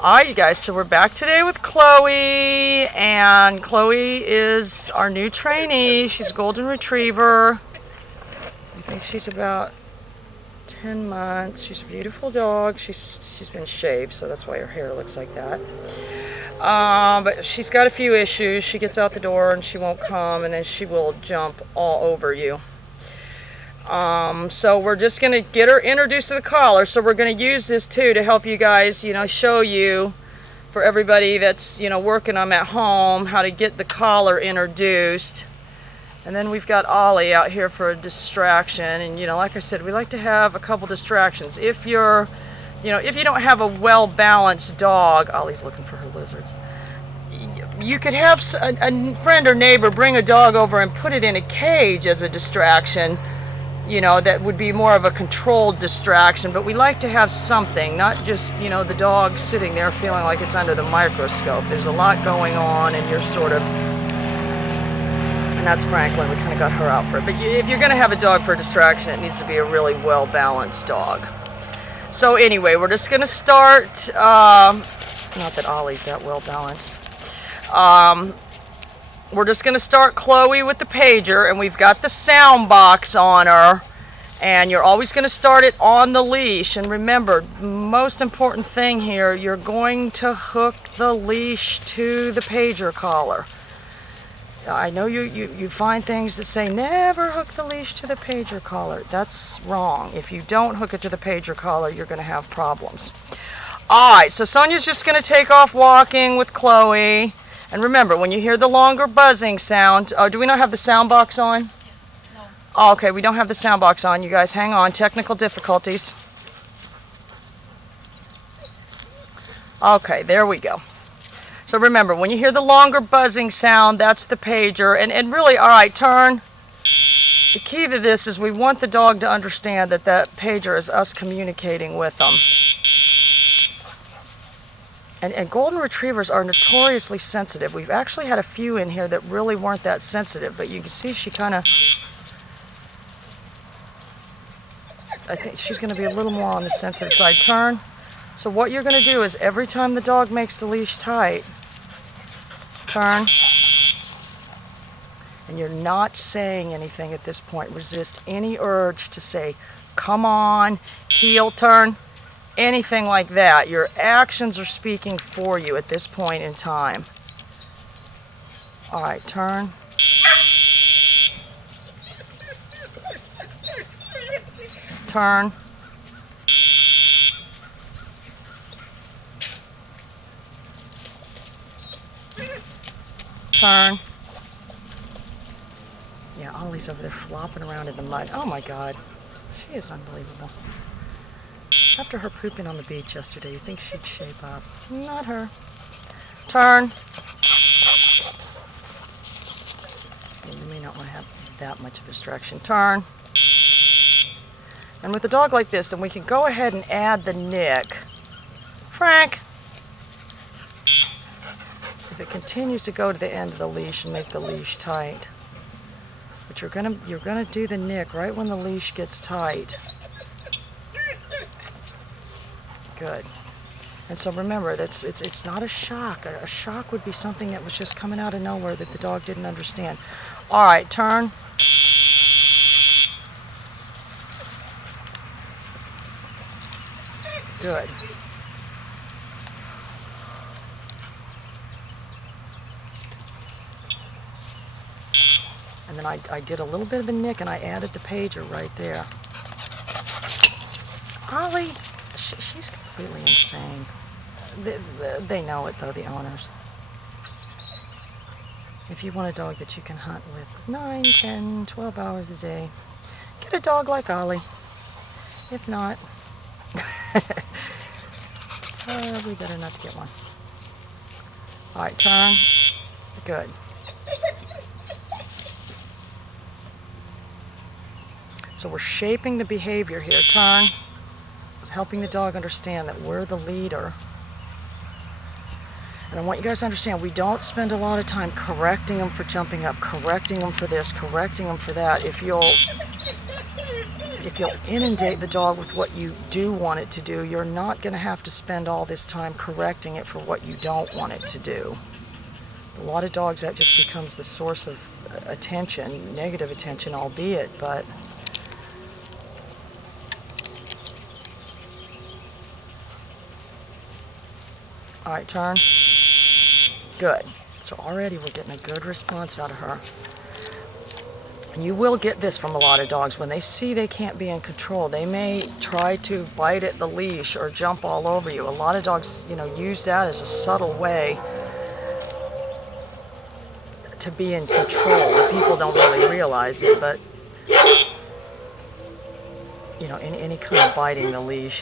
Alright, you guys, so we're back today with Chloe, and Chloe is our new trainee. She's a golden retriever. I think she's about 10 months. She's a beautiful dog. She's been shaved, so that's why her hair looks like that. But she's got a few issues. She gets out the door and she won't come, and then she will jump all over you. So we're just going to get her introduced to the collar. So we're going to use this too to help you guys, show you, for everybody that's, working them at home, how to get the collar introduced. And then we've got Ollie out here for a distraction. And, like I said, we like to have a couple distractions. If you're, if you don't have a well-balanced dog, Ollie's looking for her lizards. You could have a friend or neighbor bring a dog over and put it in a cage as a distraction. That would be more of a controlled distraction, but we like to have something, not just, the dog sitting there feeling like it's under the microscope. There's a lot going on, and you're sort of, and that's Franklin, we kind of got her out for it. But if you're going to have a dog for a distraction, it needs to be a really well-balanced dog. So anyway, we're just going to start, not that Ollie's that well-balanced. We're just going to start Chloe with the pager, and we've got the sound box on her, and you're always going to start it on the leash. And remember, most important thing here, you're going to hook the leash to the pager collar. I know you find things that say never hook the leash to the pager collar. That's wrong. If you don't hook it to the pager collar, you're going to have problems. Alright, so Sonia's just going to take off walking with Chloe. And remember, when you hear the longer buzzing sound, do we not have the sound box on? Yes. No. Oh, okay, we don't have the sound box on. You guys hang on. Technical difficulties. Okay, there we go. So remember, when you hear the longer buzzing sound, that's the pager. And really, all right, turn. The key to this is we want the dog to understand that that pager is us communicating with them. And golden retrievers are notoriously sensitive. We've actually had a few in here that really weren't that sensitive, but you can see she kind of, I think she's going to be a little more on the sensitive side. Turn. So what you're going to do is every time the dog makes the leash tight, turn. And you're not saying anything at this point. Resist any urge to say, come on, heel turn. Anything like that. Your actions are speaking for you at this point in time. All right, turn. Turn. Turn. Yeah, Ollie's over there flopping around in the mud. Oh my God, she is unbelievable. After her pooping on the beach yesterday, you think she'd shape up. Not her. Turn. Yeah, you may not want to have that much of a distraction. Turn. And with a dog like this, then we can go ahead and add the nick. Frank. If it continues to go to the end of the leash and make the leash tight. But you're gonna do the nick right when the leash gets tight. Good. And so remember, it's not a shock. A shock would be something that was just coming out of nowhere that the dog didn't understand. All right, turn. Good. And then I did a little bit of a nick and I added the pager right there. Ollie, she's completely insane. They know it though, the owners. If you want a dog that you can hunt with 9, 10, 12 hours a day, get a dog like Ollie. If not, we better not get one. All right, turn. Good. So we're shaping the behavior here. Turn. Helping the dog understand that we're the leader. And I want you guys to understand, we don't spend a lot of time correcting them for jumping up, correcting them for this, correcting them for that. If you'll if you'll inundate the dog with what you do want it to do, you're not going to have to spend all this time correcting it for what you don't want it to do. A lot of dogs, that just becomes the source of attention, negative attention albeit, but all right, turn. Good. So already we're getting a good response out of her. And you will get this from a lot of dogs. When they see they can't be in control, they may try to bite at the leash or jump all over you. A lot of dogs, use that as a subtle way to be in control. People don't really realize it, but any kind of biting the leash